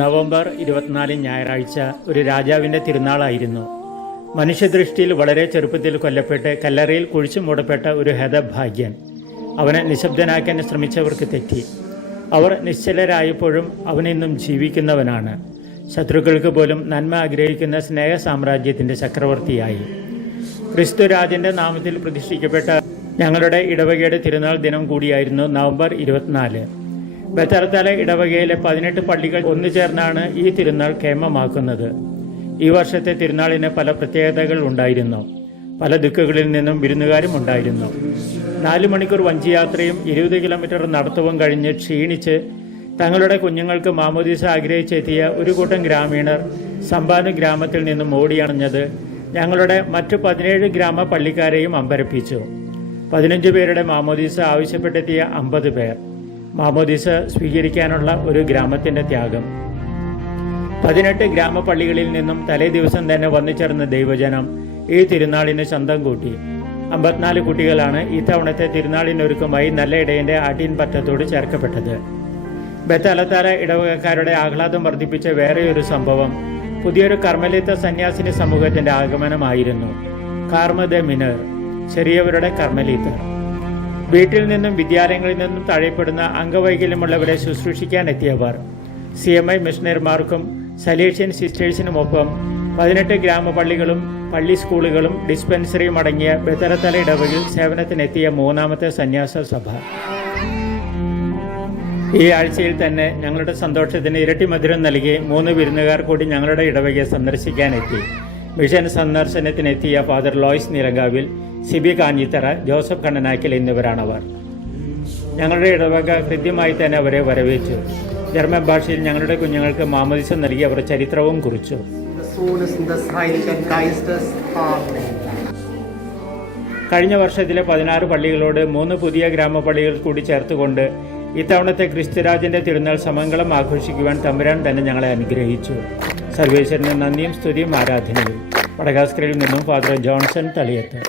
November 24 ഞായറാഴ്ച ഒരു രാജാവിൻ്റെ തിരുനാളായിരുന്നു. മനുഷ്യദൃഷ്ടിയിൽ വളരെ ചെറുപ്പത്തിൽ കൊല്ലപ്പെട്ട് കല്ലറയിൽ കുഴിച്ചു മൂടപ്പെട്ട ഒരു ഹതഭാഗ്യൻ. അവനെ നിശബ്ദനാക്കാൻ ശ്രമിച്ചവർക്ക് തെറ്റി. അവർ നിശ്ചലരായപ്പോഴും അവനിന്നും ജീവിക്കുന്നവനാണ്. ശത്രുക്കൾക്ക് പോലും നന്മ ആഗ്രഹിക്കുന്ന സ്നേഹ സാമ്രാജ്യത്തിൻ്റെ ചക്രവർത്തിയായി. ക്രിസ്തുരാജൻ്റെ നാമത്തിൽ പ്രതിഷ്ഠിക്കപ്പെട്ട ഞങ്ങളുടെ ഇടവകയുടെ തിരുനാൾ ദിനം കൂടിയായിരുന്നു നവംബർ 24. ബത്തലത്തല ഇടവകയിലെ 18 പള്ളികൾ ഒന്നുചേർന്നാണ് ഈ തിരുനാൾ കേമമാക്കുന്നത്. ഈ വർഷത്തെ തിരുനാളിന് പല പ്രത്യേകതകൾ ഉണ്ടായിരുന്നു. പല ദിക്കുകളിൽ നിന്നും വിരുന്നുകാരും ഉണ്ടായിരുന്നു. 4 മണിക്കൂർ വഞ്ചിയാത്രയും 20 കിലോമീറ്റർ നടത്തവും കഴിഞ്ഞ് ക്ഷീണിച്ച് തങ്ങളുടെ കുഞ്ഞുങ്ങൾക്ക് മാമോദീസ ആഗ്രഹിച്ചെത്തിയ ഒരു കൂട്ടം ഗ്രാമീണർ സമ്പാനു ഗ്രാമത്തിൽ നിന്നും ഓടിയണഞ്ഞത് ഞങ്ങളുടെ മറ്റു 17 ഗ്രാമ പള്ളിക്കാരെയും അമ്പരപ്പിച്ചു. 15 പേരുടെ മാമോദീസ ആവശ്യപ്പെട്ടെത്തിയ 50 പേർ. മാമോദീസ സ്വീകരിക്കാനുള്ള ഒരു ഗ്രാമത്തിൻ്റെ ത്യാഗം. 18 ഗ്രാമപള്ളികളിൽ നിന്നും തലേ ദിവസം തന്നെ വന്നു ചേർന്ന ദൈവജനം ഈ തിരുനാളിന് ചന്തം കൂട്ടി. 54 കുട്ടികളാണ് ഇത്തവണത്തെ തിരുനാളിനൊരുക്കമായി നല്ല ഇടയൻ്റെ ആട്ടിൻപറ്റത്തോട് ചേർക്കപ്പെട്ടത്. ബത്തലത്താല ഇടവകക്കാരുടെ ആഹ്ലാദം വർദ്ധിപ്പിച്ച വേറെയൊരു സംഭവം പുതിയൊരു കർമ്മലിത്ത സന്യാസിനി സമൂഹത്തിൻ്റെ ആഗമനമായിരുന്നു. Karma the മിനർ, ചെറിയവരുടെ കർമ്മലിത്തർ. വീട്ടിൽ നിന്നും വിദ്യാലയങ്ങളിൽ നിന്നും തഴയപ്പെടുന്ന അംഗവൈകല്യമുള്ളവരെ ശുശ്രൂഷിക്കാൻ എത്തിയവർ. CMI മിഷണറിമാർക്കും സലേഷ്യൻ സിസ്റ്റേഴ്സിനുമൊപ്പം 18 ഗ്രാമപള്ളികളും പള്ളി സ്കൂളുകളും ഡിസ്പെൻസറിയും അടങ്ങിയ ബത്തലത്തല ഇടവകയിൽ സേവനത്തിനെത്തിയ 3ാമത്തെ സന്യാസ സഭ. ഈ ആഴ്ചയിൽ തന്നെ ഞങ്ങളുടെ സന്തോഷത്തിന് ഇരട്ടി മധുരം നൽകി 3 വിരുന്നുകാർ കൂടി ഞങ്ങളുടെ ഇടവകയെ സന്ദർശിക്കാനെത്തി. മിഷൻ സന്ദർശനത്തിനെത്തിയ ഫാദർ ലോയ്സ് നിലങ്കാവിൽ, സിബി കാഞ്ഞിത്തറ, ജോസഫ് കണ്ണനാക്കൽ എന്നിവരാണവർ. ഞങ്ങളുടെ ഇടവക കൃത്യമായി തന്നെ അവരെ വരവേറ്റു. ജർമ്മൻ ഭാഷയിൽ ഞങ്ങളുടെ കുഞ്ഞുങ്ങൾക്ക് മാമോദീസ നൽകി അവർ ചരിത്രവും കുറിച്ചു. കഴിഞ്ഞ വർഷത്തിലെ 16 പള്ളികളോട് 3 പുതിയ ഗ്രാമപള്ളികൾ കൂടി ചേർത്തുകൊണ്ട് ഇത്തവണത്തെ ക്രിസ്തുരാജൻ്റെ തിരുനാൾ സമംഗളം ആഘോഷിക്കുവാൻ തമ്പുരാൻ തന്നെ ഞങ്ങളെ അനുഗ്രഹിച്ചു. സർവേശ്വരന് നന്ദിയും സ്തുതിയും ആരാധനയും. വടകാസ്കരയിൽ നിന്നും ഫാദർ ജോൺസൺ തളിയത്ത്.